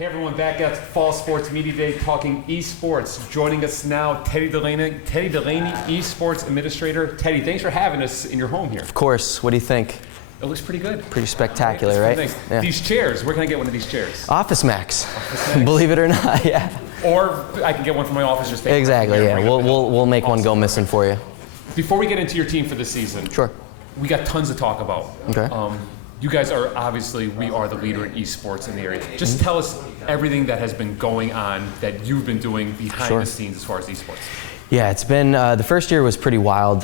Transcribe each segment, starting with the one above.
Hey everyone, back at Fall Sports Media Day talking eSports. Joining us now, Teddy Delaney, eSports Administrator. Teddy, thanks for having us in your home here. Of course. What do you think? It looks pretty good. Pretty spectacular, right? Nice. Yeah. These chairs, where can I get one of these chairs? Office Max. Believe it or not, yeah. Or I can get one from my office. Just exactly, yeah. We'll make one go missing for you. Before we get into your team for the season, sure. We got tons to talk about. Okay. You guys are obviously, we are the leader in esports in the area. Just tell us everything that has been going on that you've been doing behind the scenes as far as esports. Yeah, it's been, the first year was pretty wild.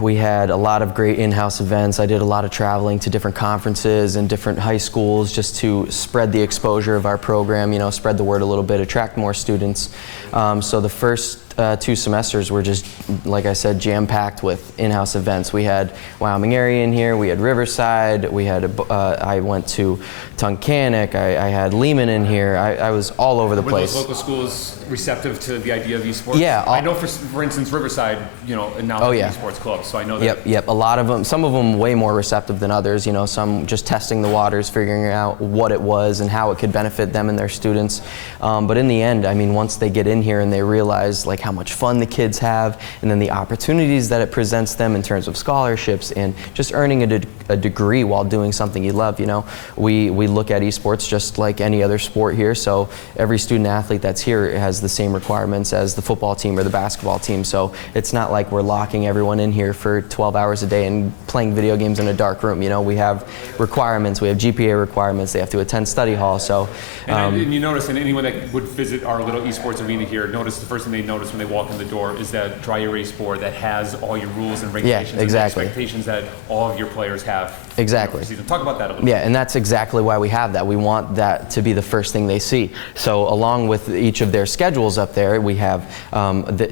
We had a lot of great in-house events. I did a lot of traveling to different conferences and different high schools just to spread the exposure of our program, you know, spread the word a little bit, attract more students. So the first 2 semesters were just, like I said, jam-packed with in-house events. We had Wyoming area in here, we had Riverside, we had, I went to Tunkhannock, I had Lehman in here, I was all over the place. Were those local schools receptive to the idea of esports? Yeah. I know for instance, Riverside, you know, now has an esports club, so I know that. Yep, a lot of them, some of them way more receptive than others, you know, some just testing the waters, figuring out what it was and how it could benefit them and their students. But in the end, I mean, once they get in here and they realize like how much fun the kids have and then the opportunities that it presents them in terms of scholarships and just earning a degree while doing something you love, you know. We look at esports just like any other sport here, so every student athlete that's here has the same requirements as the football team or the basketball team, so it's not like we're locking everyone in here for 12 hours a day and playing video games in a dark room, you know. We have requirements, we have GPA requirements, they have to attend study hall, so. And you notice, and anyone that would visit our little esports arena here, notice the first thing they notice when they walk in the door is that dry erase board that has all your rules and regulations and expectations that all of your players have. Exactly. Talk about that a little bit. Yeah, and that's exactly why we have that. We want that to be the first thing they see. So along with each of their schedules up there, we have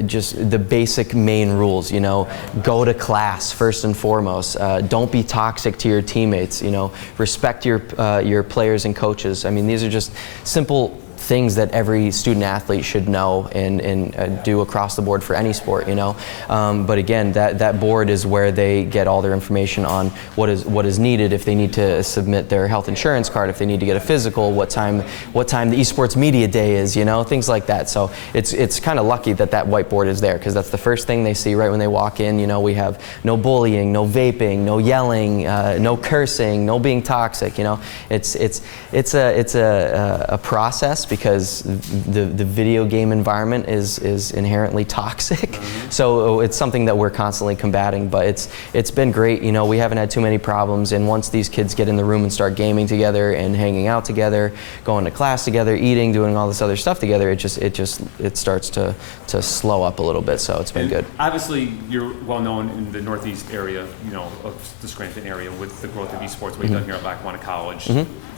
just the basic main rules, you know, go to class first and foremost. Don't be toxic to your teammates, you know, respect your players and coaches. I mean, these are just simple things that every student athlete should know and do across the board for any sport, you know. But again, that board is where they get all their information on what is needed, if they need to submit their health insurance card, if they need to get a physical, what time the eSports Media Day is, you know, things like that. So it's kind of lucky that whiteboard is there, because that's the first thing they see right when they walk in. You know, we have no bullying, no vaping, no yelling, no cursing, no being toxic. You know, it's a process, because the video game environment is inherently toxic. So it's something that we're constantly combating, but it's been great. You know, we haven't had too many problems, and once these kids get in the room and start gaming together and hanging out together, going to class together, eating, doing all this other stuff together, it starts to slow up a little bit. So it's been good. Obviously, you're well known in the Northeast area, you know, of the Scranton area with the growth of esports. What you've done here at Lackawanna College.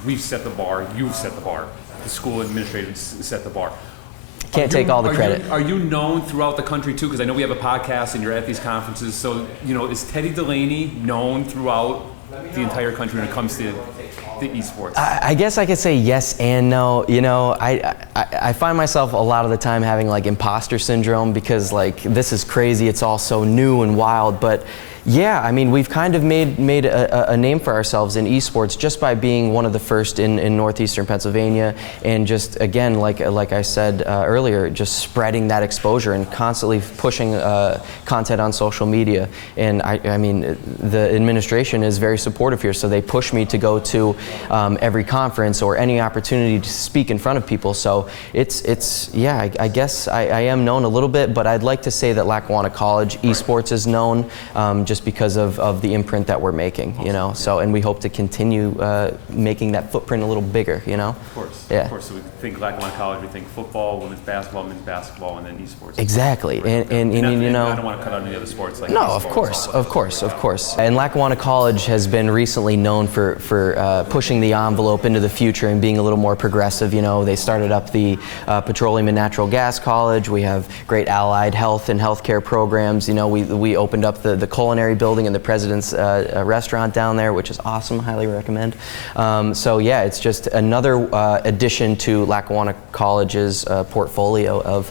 We've set the bar. You've set the bar. The school administrators set the bar. Can't take all the credit. Are you known throughout the country too? Because I know we have a podcast and you're at these conferences. So, you know, is Teddy Delaney known throughout the entire country when it comes to the esports? I guess I could say yes and no. You know, I find myself a lot of the time having like imposter syndrome, because like this is crazy. It's all so new and wild, but. Yeah, I mean, we've kind of made a name for ourselves in esports just by being one of the first in northeastern Pennsylvania, and just again, like I said earlier, just spreading that exposure and constantly pushing content on social media. And I mean, the administration is very supportive here, so they push me to go to every conference or any opportunity to speak in front of people. So yeah, I guess I am known a little bit, but I'd like to say that Lackawanna College esports is known. Just because of the imprint that we're making, you know. So, and we hope to continue making that footprint a little bigger, you know. Of course. Yeah. Of course. So we think Lackawanna College, we think football, women's basketball, men's basketball, and then esports. Exactly. And you know. I don't want to cut out any other sports like. No, of course. And Lackawanna College has been recently known for pushing the envelope into the future and being a little more progressive. You know, they started up the Petroleum and Natural Gas College. We have great allied health and healthcare programs. You know, we opened up the culinary building in the President's restaurant down there, which is awesome. Highly recommend. So yeah, it's just another addition to Lackawanna College's portfolio of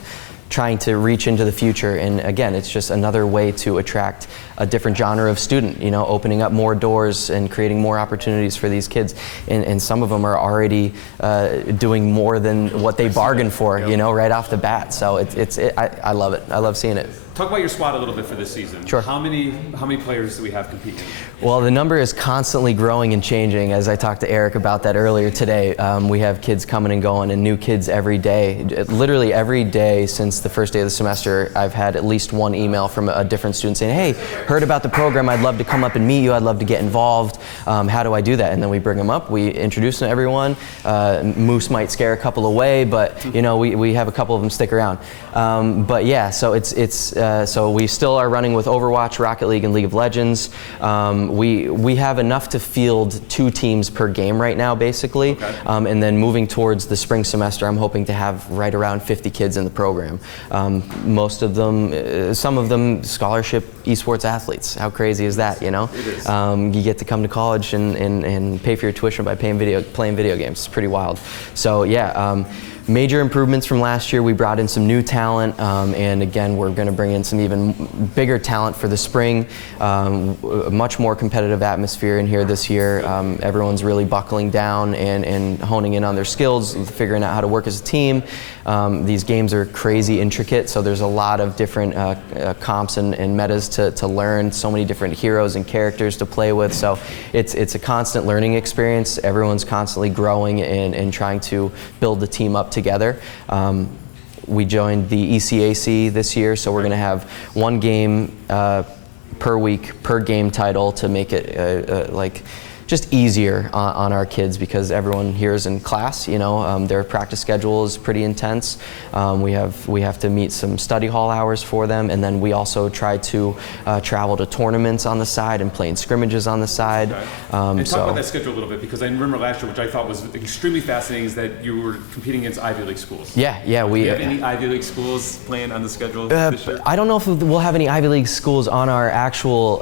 trying to reach into the future. And again, it's just another way to attract a different genre of student, you know, opening up more doors and creating more opportunities for these kids. And some of them are already doing more than what they bargained for, you know, right off the bat. So I love it. I love seeing it. Talk about your squad a little bit for this season. Sure. How many players do we have competing? Well, the number is constantly growing and changing. As I talked to Eric about that earlier today, we have kids coming and going, and new kids every day. Literally every day since the first day of the semester, I've had at least one email from a different student saying, "Hey, heard about the program. I'd love to come up and meet you. I'd love to get involved. How do I do that?" And then we bring them up. We introduce them to everyone. Moose might scare a couple away, but you know, we have a couple of them stick around. But yeah, so so we still are running with Overwatch, Rocket League, and League of Legends. We have enough to field 2 teams per game right now, basically. Okay. And then moving towards the spring semester, I'm hoping to have right around 50 kids in the program. Most of them, some of them, scholarship esports athletes. How crazy is that, you know? It is. You get to come to college and pay for your tuition by playing video games. It's pretty wild. So yeah. Major improvements from last year. We brought in some new talent, and again, we're going to bring in some even bigger talent for the spring. A much more competitive atmosphere in here this year. Everyone's really buckling down and honing in on their skills, figuring out how to work as a team. These games are crazy intricate, so there's a lot of different comps and metas to learn, so many different heroes and characters to play with, so it's a constant learning experience. Everyone's constantly growing and trying to build the team up together. We joined the ECAC this year, so we're going to have 1 game per week per game title to make it like just easier on our kids, because everyone here is in class, you know. Their practice schedule is pretty intense. We have to meet some study hall hours for them, and then we also try to travel to tournaments on the side and play in scrimmages on the side. Okay. And talk about that schedule a little bit, because I remember last year, which I thought was extremely fascinating, is that you were competing against Ivy League schools. Yeah. Do you have any Ivy League schools planned on the schedule this year? I don't know if we'll have any Ivy League schools on our actual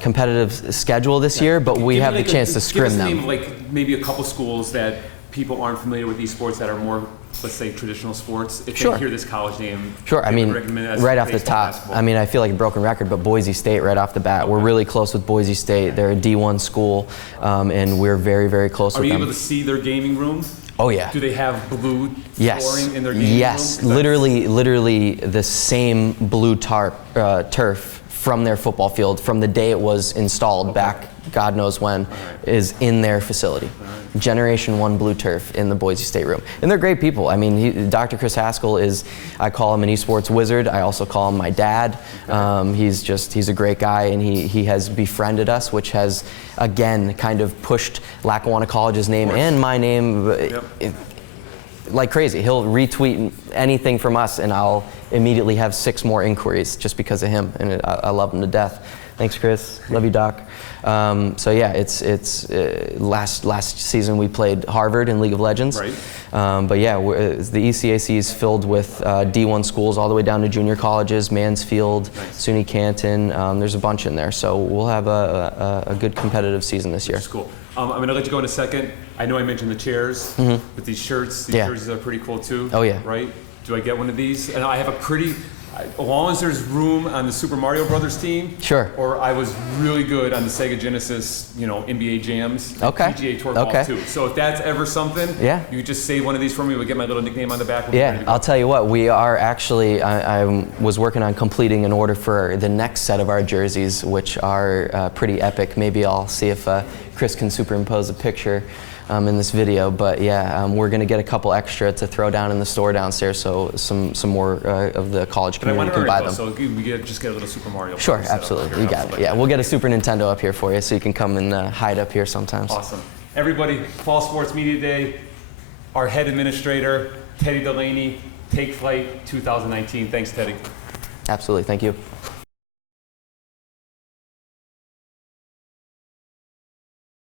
competitive schedule this year, but we have the chance to scrim give us them. Name of like maybe a couple schools that people aren't familiar with esports that are more, let's say, traditional sports. If Sure. they hear this college name, Sure. I mean, right off the top, basketball. I mean, I feel like a broken record, but Boise State right off the bat. We're really close with Boise State. They're a D1 school, and we're very, very close Are with you them. able to see their gaming room? Oh yeah. Do they have blue Yes. flooring in their gaming room? Yes. Literally the same blue turf from their football field from the day it was installed back God knows when, is in their facility. Generation 1 blue turf in the Boise State room. And they're great people. I mean, Dr. Chris Haskell is, I call him an esports wizard. I also call him my dad. He's a great guy, and he has befriended us, which has, again, kind of pushed Lackawanna College's name and my name like crazy. He'll retweet anything from us, and I'll immediately have 6 more inquiries just because of him, and I love him to death. Thanks, Chris. Love you, Doc. So yeah, it's last season we played Harvard in League of Legends. Right. But yeah, the ECAC is filled with D1 schools all the way down to junior colleges, Mansfield, SUNY Canton. There's a bunch in there, so we'll have a good competitive season this year. That's cool. I'm going to let you go in a second. I know I mentioned the chairs, but these shirts, these jerseys are pretty cool too. Oh yeah. Right? Do I get one of these? And I have a pretty, as long as there's room on the Super Mario Brothers team. Sure. Or I was really good on the Sega Genesis, NBA jams. Okay. PGA Tour golf too. So if that's ever something, you could just save one of these for me. We'll get my little nickname on the back. Yeah, I'll tell you what, we are actually, I was working on completing an order for the next set of our jerseys, which are pretty epic. Maybe I'll see if Chris can superimpose a picture in this video, but yeah, we're going to get a couple extra to throw down in the store downstairs, so some more of the college community can buy them. So we just get a little Super Mario. Sure, absolutely, you got it. Yeah, we'll get a Super Nintendo up here for you, so you can come and hide up here sometimes. Awesome. Everybody, Fall Sports Media Day, our head administrator, Teddy Delaney, Take Flight 2019. Thanks, Teddy. Absolutely, thank you.